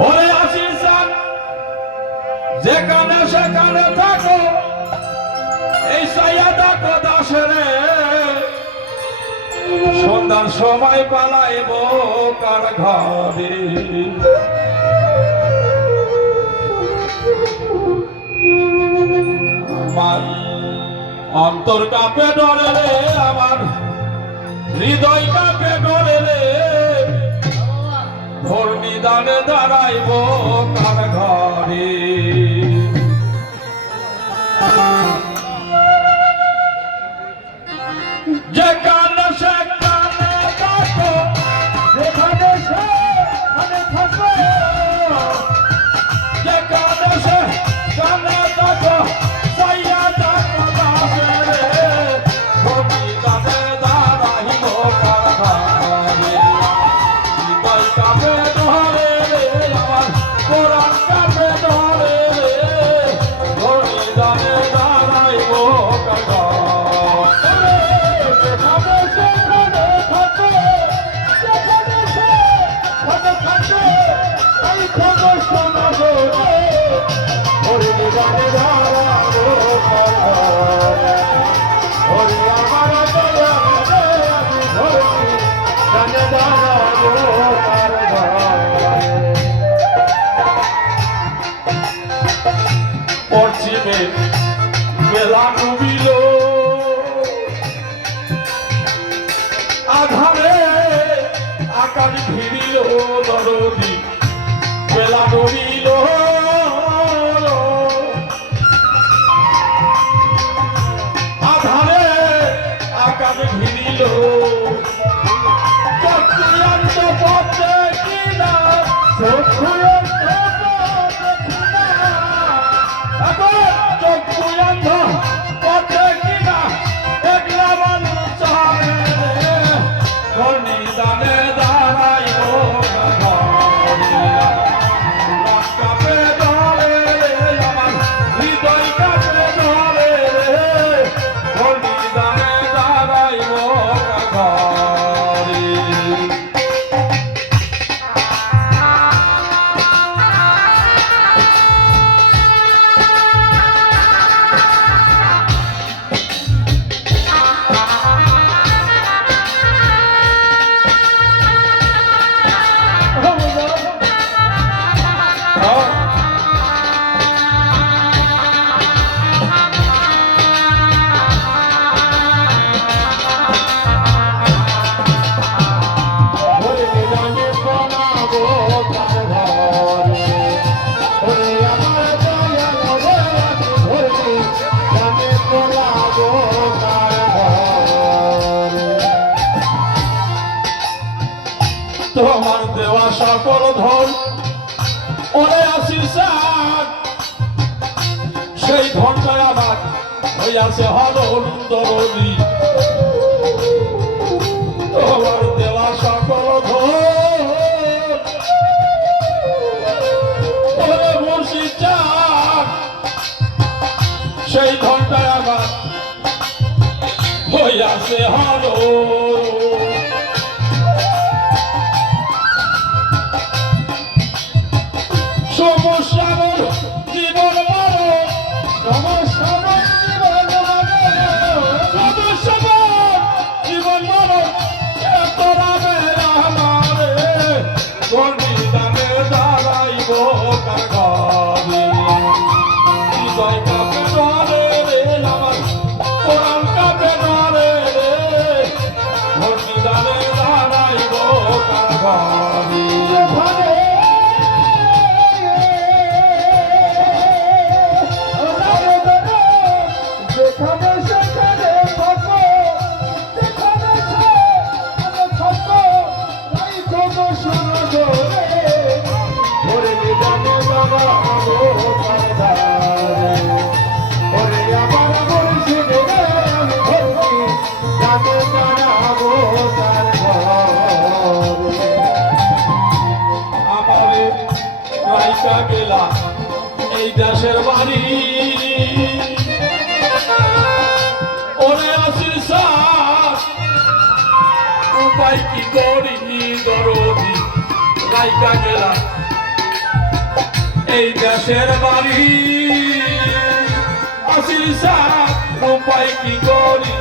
ওরে আসিসান যেখানে সেখানে থাকো, এই সাইয়াদা কদাসরে সন্ধ্যার সময় পালাইব কার ঘরে আমার অন্তর কাপে ডরে রে, আমার হৃদয় কাপে ডরে রে। ধর্ম ময়দানে দাঁড়াইব মাধুরী আছে হরন্দরী তোমার দেওয়া সকল সেই ঘন্টায় আঘাত হইয়াছে হরণ whoa. ঢাকা গেলা এই দেশের বাড়ি ওরে আসির উপায় কি করি দরদি? রাইকা গেলা। এই দেশের বাড়ি আসির উপায় কি করি